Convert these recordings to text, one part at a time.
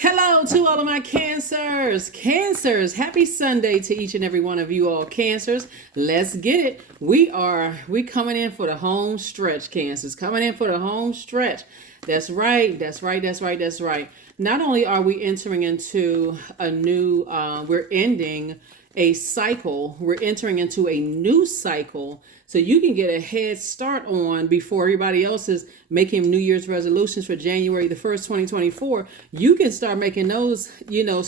Hello to all of my cancers. Cancers, happy Sunday to each and every one of you all cancers. Let's get it. We coming in for the home stretch, cancers. Coming in for the home stretch. That's right. Not only are we entering into a new we're ending a cycle, we're entering into a new cycle, so you can get a head start on before everybody else is making New Year's resolutions for January the 1st, 2024. You can start making those,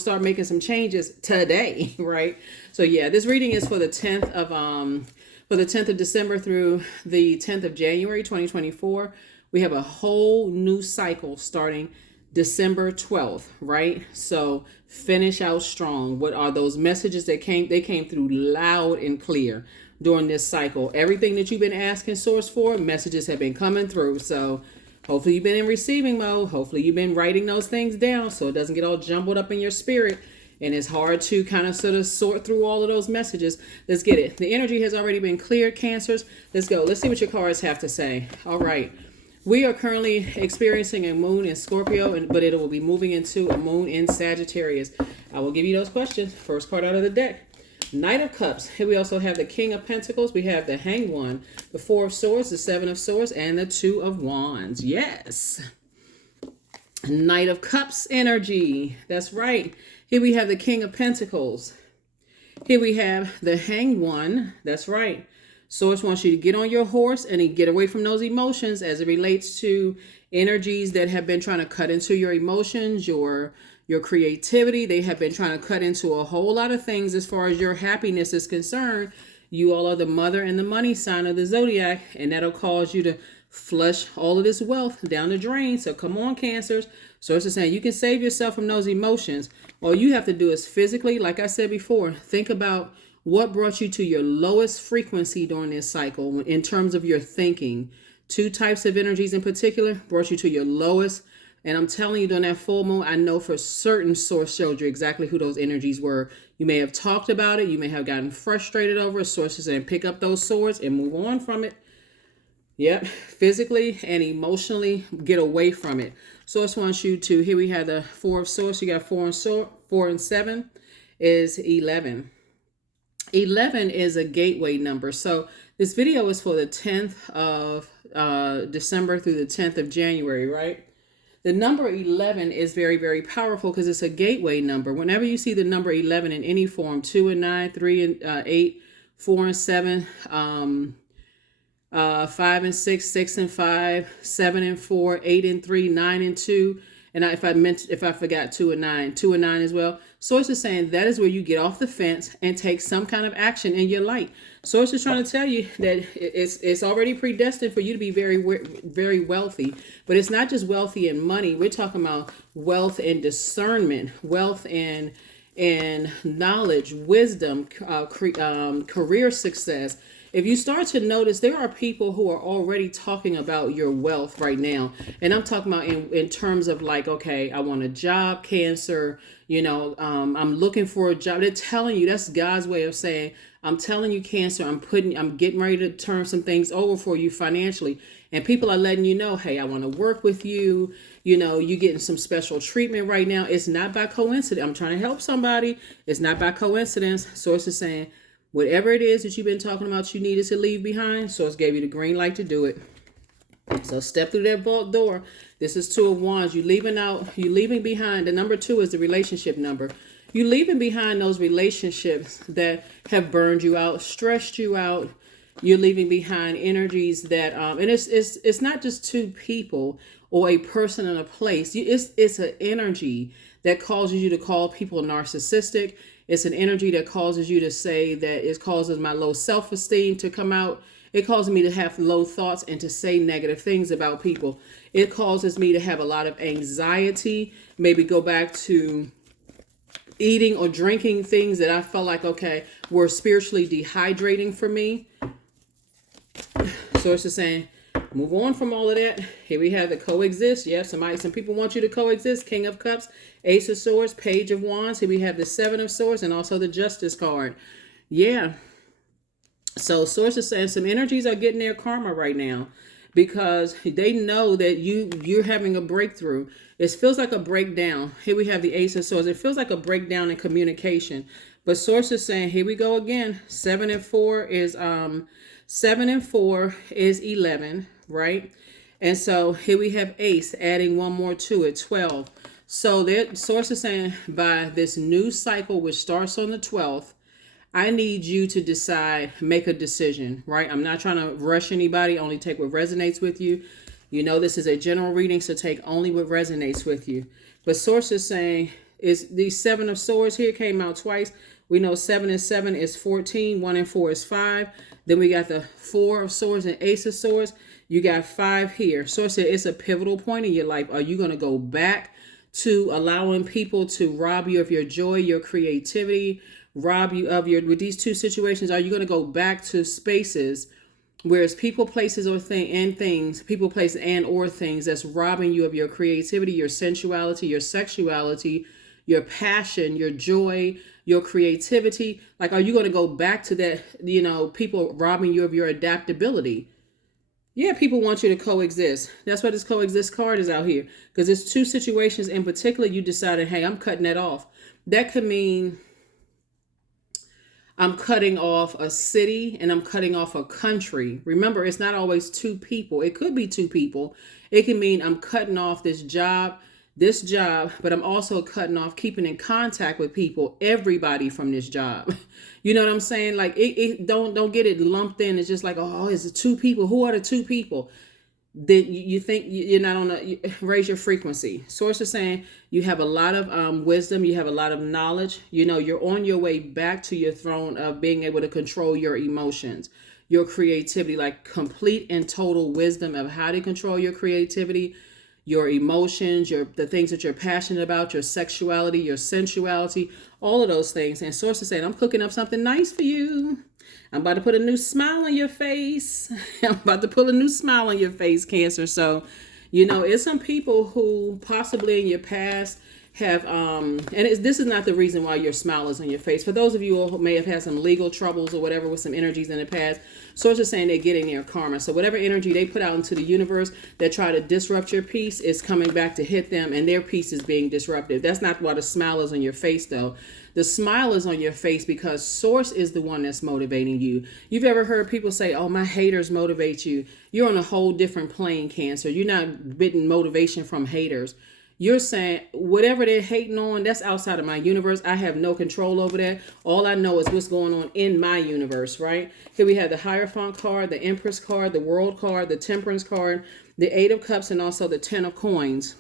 start making some changes today, right? So yeah, this reading is for the 10th of December through the 10th of January 2024. We have a whole new cycle starting December 12th, right? So finish out strong. What are those messages that came? They came through loud and clear during this cycle. Everything that you've been asking source for, messages have been coming through. So hopefully you've been in receiving mode. Hopefully you've been writing those things down so it doesn't get all jumbled up in your spirit. And it's hard to kind of sort of sort through all of those messages. Let's get it. The energy has already been cleared, cancers. Let's go. Let's see what your cards have to say. All right. We are currently experiencing a moon in Scorpio, but it will be moving into a moon in Sagittarius. I will give you those questions. First card out of the deck. Knight of Cups. Here we also have the King of Pentacles. We have the Hanged One, the Four of Swords, the Seven of Swords, and the Two of Wands. Yes. Knight of Cups energy. That's right. Here we have the King of Pentacles. Here we have the Hanged One. That's right. Source wants you to get on your horse and get away from those emotions as it relates to energies that have been trying to cut into your emotions, your creativity. They have been trying to cut into a whole lot of things as far as your happiness is concerned. You all are the mother and the money sign of the Zodiac, and that'll cause you to flush all of this wealth down the drain. So come on, cancers. Source is saying you can save yourself from those emotions. All you have to do is physically, like I said before, think about what brought you to your lowest frequency during this cycle in terms of your thinking. Two types of energies in particular brought you to your lowest. And I'm telling you, during that full moon, I know for certain source showed you exactly who those energies were. You may have talked about it. You may have gotten frustrated over it. Sources and pick up those swords and move on from it. Yep. Physically and emotionally get away from it. Source wants you to, here we have the Four of Swords. You got 4 and 7 is 11. 11 is a gateway number. So this video is for the 10th of December through the 10th of January, right? The number 11 is very, very powerful because it's a gateway number. Whenever you see the number 11 in any form, 2 and 9, 3 and 8, 4 and 7, 5 and 6, 6 and 5, 7 and 4, 8 and 3, 9 and 2. And if I forgot 2 and 9 as well. Source is saying that is where you get off the fence and take some kind of action in your light. Source is trying to tell you that it's already predestined for you to be very, very wealthy. But it's not just wealthy in money. We're talking about wealth and discernment, wealth and knowledge, wisdom, career success. If you start to notice, there are people who are already talking about your wealth right now. And I'm talking about in terms of like, okay, I want a job, cancer, I'm looking for a job. They're telling you, that's God's way of saying, I'm telling you, cancer, I'm getting ready to turn some things over for you financially. And people are letting you know, hey, I want to work with you. You're getting some special treatment right now. It's not by coincidence. I'm trying to help somebody. It's not by coincidence. Source is saying, whatever it is that you've been talking about you needed to leave behind, Source gave you the green light to do it. So step through that vault door. This is Two of Wands. You're leaving behind. The number 2 is the relationship number. You're leaving behind those relationships that have burned you out, stressed you out. You're leaving behind energies that, and it's not just two people or a person and a place. It's an energy that causes you to call people narcissistic. It's an energy that causes you to say that it causes my low self-esteem to come out. It causes me to have low thoughts and to say negative things about people. It causes me to have a lot of anxiety, maybe go back to eating or drinking things that I felt like, okay, were spiritually dehydrating for me. Source is saying, move on from all of that. Here we have the coexist. Yeah, some people want you to coexist. King of Cups, Ace of Swords, Page of Wands. Here we have the Seven of Swords and also the Justice card. Yeah. So Source is saying some energies are getting their karma right now. because they know that you're having a breakthrough. It feels like a breakdown. Here we have the Ace of Swords. It feels like a breakdown in communication. But Source is saying, here we go again. 7 and 4 is 11, right? And so here we have Ace, adding one more to it, 12. So that Source is saying, by this new cycle, which starts on the 12th, I need you to decide, make a decision, right? I'm not trying to rush anybody, only take what resonates with you. You know, this is a general reading, so take only what resonates with you. But Source is saying, is these 7 of Swords here came out twice. We know 7 and 7 is 14, 1 and 4 is 5. Then we got the 4 of Swords and Ace of Swords. You got 5 here. Source said it's a pivotal point in your life. Are you going to go back to allowing people to rob you of your joy, your creativity, rob you of your, with these two situations, are you going to go back to spaces where it's people, places, or things, people, places, and or things that's robbing you of your creativity, your sensuality, your sexuality, your passion, your joy, your creativity? Like, are you going to go back to that, you know, people robbing you of your adaptability? Yeah, people want you to coexist. That's why this coexist card is out here, because it's two situations in particular you decided, hey, I'm cutting that off. That could mean I'm cutting off a city and I'm cutting off a country. Remember, it's not always two people. It could be two people. It can mean I'm cutting off this job, but I'm also cutting off keeping in contact with people, everybody from this job. You know what I'm saying? Like, don't get it lumped in. It's just like, oh, is it two people? Who are the two people? Then you think you're not on a, raise your frequency. Source is saying you have a lot of wisdom. You have a lot of knowledge. You know, you're on your way back to your throne of being able to control your emotions, your creativity, like complete and total wisdom of how to control your creativity, your emotions, the things that you're passionate about, your sexuality, your sensuality, all of those things. And Source is saying, I'm cooking up something nice for you. I'm about to put a new smile on your face. I'm about to put a new smile on your face, Cancer. So, you know, it's some people who possibly in your past have, this is not the reason why your smile is on your face. For those of you who may have had some legal troubles or whatever with some energies in the past, Source is saying they're getting their karma. So whatever energy they put out into the universe that try to disrupt your peace is coming back to hit them, and their peace is being disrupted. That's not why the smile is on your face, though. The smile is on your face because Source is the one that's motivating you. You've ever heard people say, oh, my haters motivate you. You're on a whole different plane, Cancer. You're not getting motivation from haters. You're saying whatever they're hating on, that's outside of my universe. I have no control over that. All I know is what's going on in my universe, right? Here we have the Hierophant card, the Empress card, the World card, the Temperance card, the 8 of Cups, and also the 10 of Coins.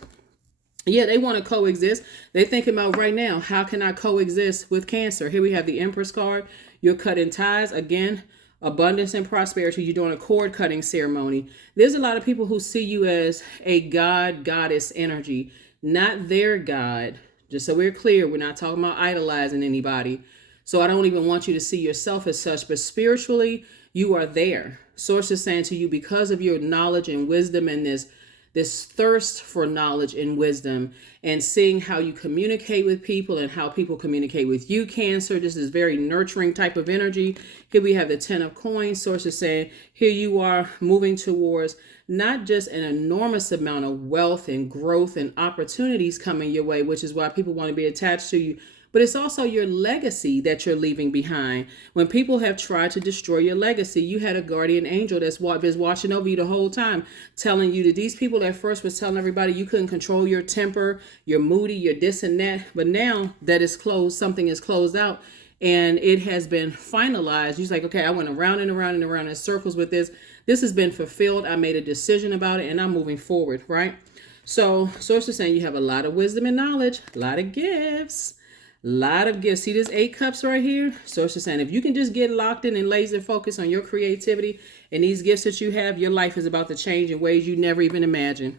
Yeah, they want to coexist. They're thinking about right now, how can I coexist with Cancer? Here we have the Empress card. You're cutting ties. Again, abundance and prosperity. You're doing a cord cutting ceremony. There's a lot of people who see you as a god, goddess energy, not their God. Just so we're clear, we're not talking about idolizing anybody. So I don't even want you to see yourself as such, but spiritually, you are there. Source is saying to you, because of your knowledge and wisdom and this thirst for knowledge and wisdom, and seeing how you communicate with people and how people communicate with you, Cancer. This is very nurturing type of energy. Here we have the 10 of Coins. Source is saying, here you are moving towards not just an enormous amount of wealth and growth and opportunities coming your way, which is why people want to be attached to you, but it's also your legacy that you're leaving behind. When people have tried to destroy your legacy, you had a guardian angel that's been watching over you the whole time, telling you that these people at first was telling everybody you couldn't control your temper, you're moody, you're this and that. But now that it's closed, something is closed out and it has been finalized. You're like, okay, I went around and around and around in circles with this. This has been fulfilled. I made a decision about it and I'm moving forward, right? So Source is saying you have a lot of wisdom and knowledge, a lot of gifts. Lot of gifts. See this 8 cups right here? Source is saying if you can just get locked in and laser focus on your creativity and these gifts that you have, your life is about to change in ways you never even imagined.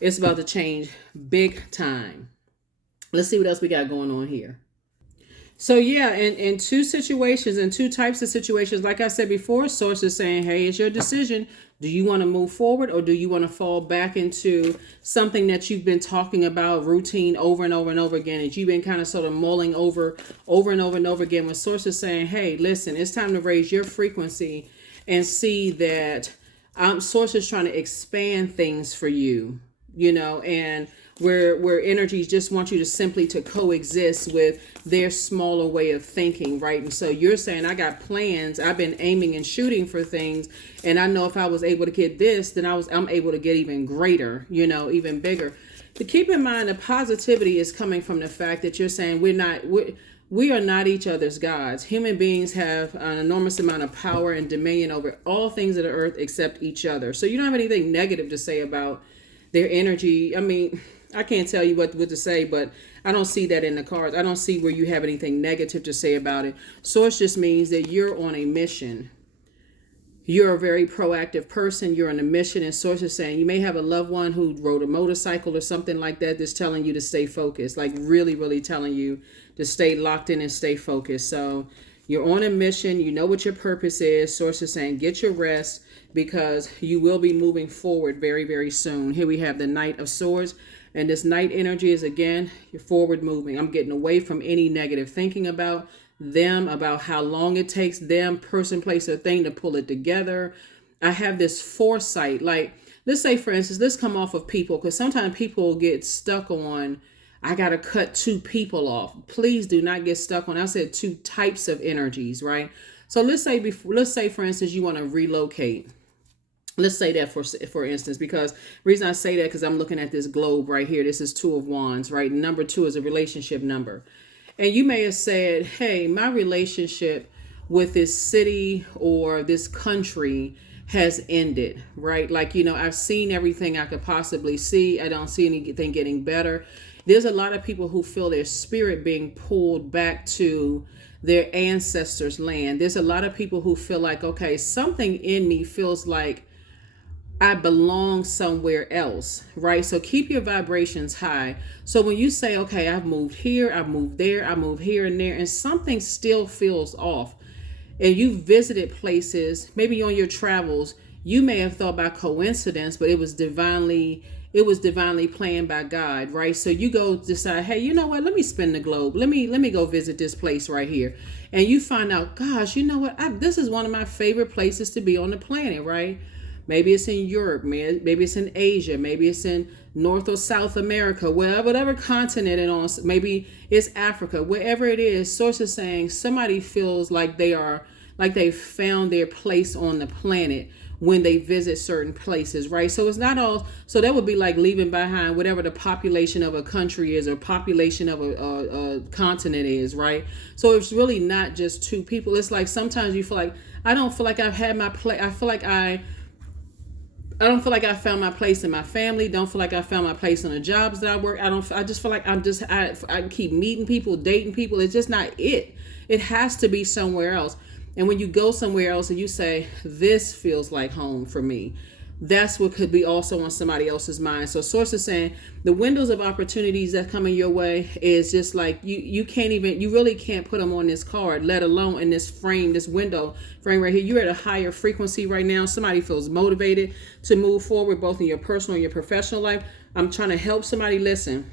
It's about to change big time. Let's see what else we got going on here. So yeah, in two situations, in two types of situations, like I said before, Source is saying, hey, it's your decision. Do you want to move forward or do you want to fall back into something that you've been talking about, routine over and over and over again, that you've been kind of sort of mulling over and over and over again, when Source is saying, hey, listen, it's time to raise your frequency and see that Source is trying to expand things for you, and where energies just want you to simply to coexist with their smaller way of thinking, right? And so you're saying, I got plans, I've been aiming and shooting for things, and I know if I was able to get this, then I'm able to get even greater, even bigger. To keep in mind, the positivity is coming from the fact that you're saying we are not each other's gods. Human beings have an enormous amount of power and dominion over all things of the earth except each other. So you don't have anything negative to say about their energy. I mean, I can't tell you what to say, but I don't see that in the cards. I don't see where you have anything negative to say about it. Source just means that you're on a mission. You're a very proactive person. You're on a mission, and Source is saying you may have a loved one who rode a motorcycle or something like that that's telling you to stay focused, like really, really telling you to stay locked in and stay focused. So you're on a mission. You know what your purpose is. Source is saying get your rest because you will be moving forward very, very soon. Here we have the Knight of Swords. And this Knight energy is, again, you're forward moving. I'm getting away from any negative thinking about them, about how long it takes them, person, place, or thing to pull it together. I have this foresight. Like, let's say, for instance, let's come off of people, because sometimes people get stuck on, I got to cut 2 people off. Please do not get stuck on, I said 2 types of energies, right? So let's say, for instance, you want to relocate. Let's say that for instance, because the reason I say that, because I'm looking at this globe right here. This is 2 of Wands, right? Number 2 is a relationship number. And you may have said, hey, my relationship with this city or this country has ended, right? Like, I've seen everything I could possibly see. I don't see anything getting better. There's a lot of people who feel their spirit being pulled back to their ancestors' land. There's a lot of people who feel like, okay, something in me feels like I belong somewhere else, right? So keep your vibrations high. So when you say, okay, I've moved here, I've moved there, I moved here and there, and something still feels off, and you've visited places, maybe on your travels, you may have thought by coincidence, but it was divinely planned by God, right? So you go decide, hey, you know what? Let me spin the globe. Let me go visit this place right here. And you find out, gosh, you know what? This is one of my favorite places to be on the planet, right? Maybe it's in Europe, maybe it's in Asia, maybe it's in North or South America, whatever continent it on, maybe it's Africa, wherever it is. Source is saying somebody feels like they've found their place on the planet when they visit certain places, right? So it's not all, so that would be like leaving behind whatever the population of a country is or population of a continent is, right? So it's really not just 2 people. It's like sometimes you feel like, I don't feel like I've had my place. I don't feel like I found my place in my family. Don't feel like I found my place in the jobs that I work. I just feel like I keep meeting people, dating people. It's just not it. It has to be somewhere else. And when you go somewhere else and you say, this feels like home for me, that's what could be also on somebody else's mind. So Source is saying the windows of opportunities that coming your way is just like you really can't put them on this card, let alone in this window frame right here. You're at a higher frequency right now. Somebody feels motivated to move forward, both in your personal and your professional life. I'm trying to help somebody. Listen,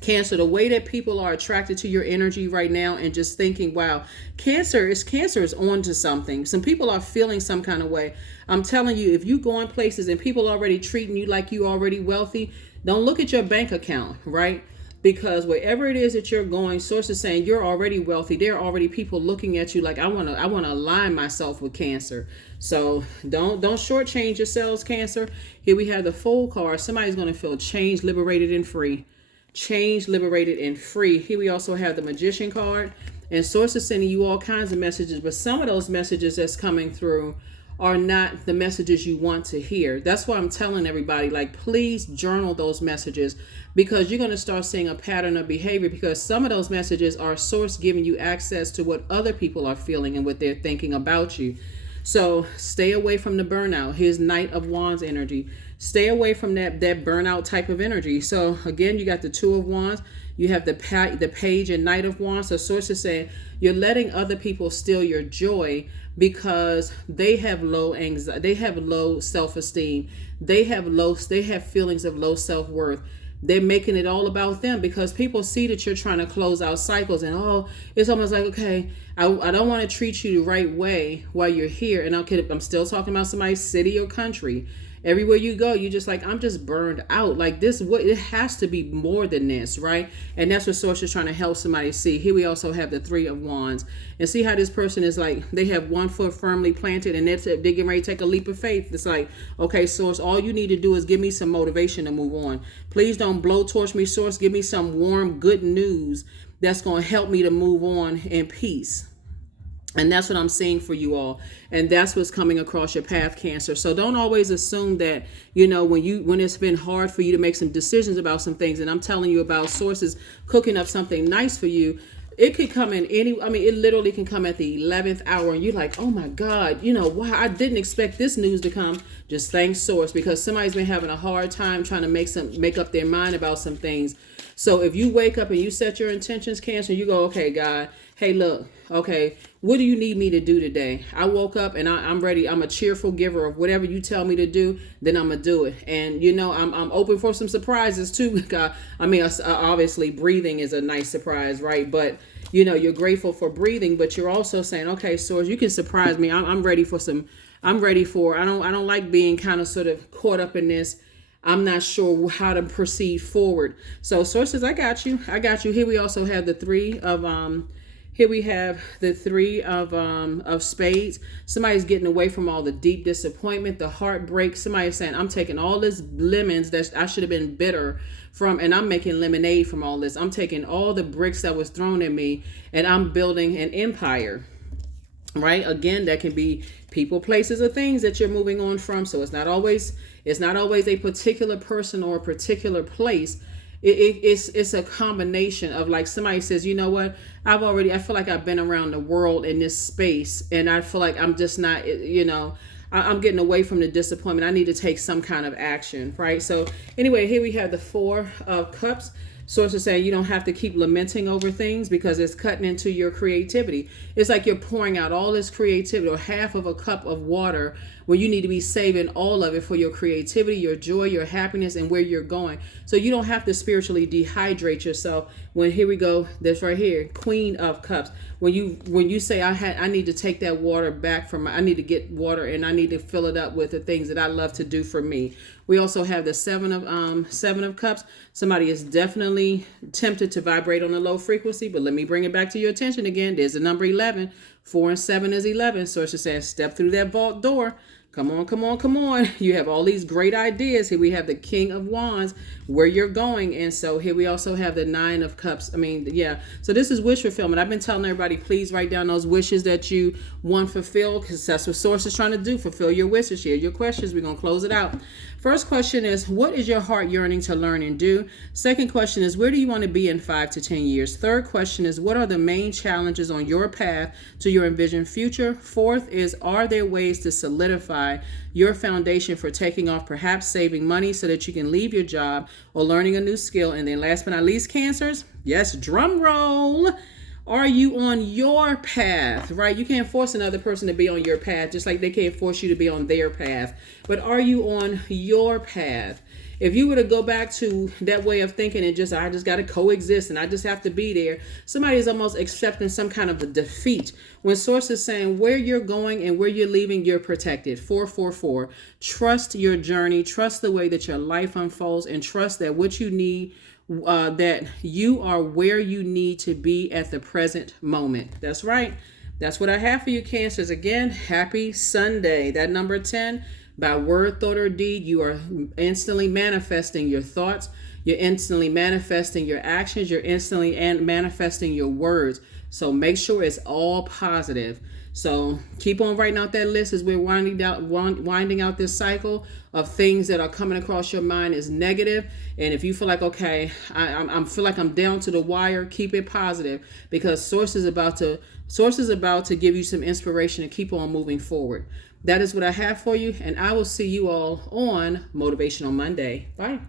Cancer, the way that people are attracted to your energy right now and just thinking, wow, Cancer is on to something. Some people are feeling some kind of way. I'm telling you, if you go in places and people already treating you like you already wealthy, don't look at your bank account, right? Because wherever it is that you're going, Source is saying you're already wealthy. There are already people looking at you like, I want to align myself with Cancer. So don't shortchange yourselves, Cancer. Here we have the Fool card. Somebody's going to feel changed, liberated, and free. Changed, liberated, and free. Here we also have the Magician card, and Source is sending you all kinds of messages, but some of those messages that's coming through are not the messages you want to hear. That's why I'm telling everybody, like, please journal those messages, because you're going to start seeing a pattern of behavior, because some of those messages are Source giving you access to what other people are feeling and what they're thinking about you. So stay away from the burnout. Here's Knight of Wands energy. Stay away from that burnout type of energy. So again, you got the 2 of Wands. You have the Page and Knight of Wands. So Source is saying you're letting other people steal your joy because they have low anxiety, they have low self-esteem, they have feelings of low self-worth. they're making it all about them, because people see that you're trying to close out cycles, and it's almost like, okay, I don't want to treat you the right way while you're here. And I'm still talking about somebody's city or country. Everywhere you go, you just like, I'm just burned out. Like this, it has to be more than this, right? And that's what Source is trying to help somebody see. Here we also have the Three of Wands, and see how this person is like, they have one foot firmly planted, and they're getting ready to take a leap of faith. It's like, okay, Source, all you need to do is give me some motivation to move on. Please don't blowtorch me, Source. Give me some warm, good news that's going to help me to move on in peace. And that's what I'm seeing for you all. And that's what's coming across your path, Cancer. So don't always assume that, when it's been hard for you to make some decisions about some things, and I'm telling you about Sources cooking up something nice for you, it could come in it literally can come at the 11th hour, and you're like, oh my God, why I didn't expect this news to come. Just thank Source, because somebody's been having a hard time trying to make up their mind about some things. So if you wake up and you set your intentions, Cancer, you go, okay, God, hey, look, okay, what do you need me to do today? I woke up and I'm ready. I'm a cheerful giver of whatever you tell me to do, then I'm going to do it. And, I'm open for some surprises too. Obviously breathing is a nice surprise, right? But, you're grateful for breathing, but you're also saying, okay, Source, you can surprise me. I'm ready for I don't like being kind of sort of caught up in this. I'm not sure how to proceed forward. So Sources, I got you. Here we also have the Three of spades. Somebody's getting away from all the deep disappointment, the heartbreak. Somebody's saying, I'm taking all this lemons that I should have been bitter from, and I'm making lemonade from all this. I'm taking all the bricks that was thrown at me, and I'm building an empire. Right? Again, that can be people, places, or things that you're moving on from. So it's not always a particular person or a particular place. It's a combination of, like, somebody says, you know what, I feel like I've been around the world in this space, and I feel like I'm just not, I'm getting away from the disappointment. I need to take some kind of action, right? So anyway, here we have the Four of Cups. Source is saying you don't have to keep lamenting over things, because it's cutting into your creativity. It's like you're pouring out all this creativity, or half of a cup of water, when you need to be saving all of it for your creativity, your joy, your happiness, and where you're going. So you don't have to spiritually dehydrate yourself. When, here we go, this right here, Queen of Cups. When you say I need to take that water back I need to get water, and I need to fill it up with the things that I love to do for me. We also have the Seven of Cups. Somebody is definitely tempted to vibrate on a low frequency, but let me bring it back to your attention again. There's the number 11. 4 and 7 is 11. So it's saying step through that vault door. Come on. You have all these great ideas. Here we have the King of Wands, where you're going. And so here we also have the Nine of Cups. So this is wish fulfillment. I've been telling everybody, please write down those wishes that you want fulfilled, because that's what Source is trying to do. Fulfill your wishes. Here are your questions. We're going to close it out. First question is, what is your heart yearning to learn and do? Second question is, where do you want to be in 5 to 10 years? Third question is, what are the main challenges on your path to your envisioned future? Fourth is, are there ways to solidify your foundation for taking off, perhaps saving money so that you can leave your job or learning a new skill? And then last but not least, Cancers, yes, drum roll. Are you on your path, right? You can't force another person to be on your path, just like they can't force you to be on their path. But are you on your path? If you were to go back to that way of thinking and I just got to coexist and I just have to be there, somebody is almost accepting some kind of a defeat. When Source is saying where you're going and where you're leaving, you're protected. 444. Trust your journey. Trust the way that your life unfolds, and trust that what you need, that you are where you need to be at the present moment. That's right. That's what I have for you, Cancers. Again, happy Sunday. That number 10, by word, thought, or deed, you are instantly manifesting your thoughts. You're instantly manifesting your actions. You're instantly manifesting your words. So make sure it's all positive. So keep on writing out that list as we're winding out this cycle of things that are coming across your mind is negative. And if you feel like, okay, I feel like I'm down to the wire, keep it positive, because Source is about to give you some inspiration to keep on moving forward. That is what I have for you, and I will see you all on Motivational Monday. Bye.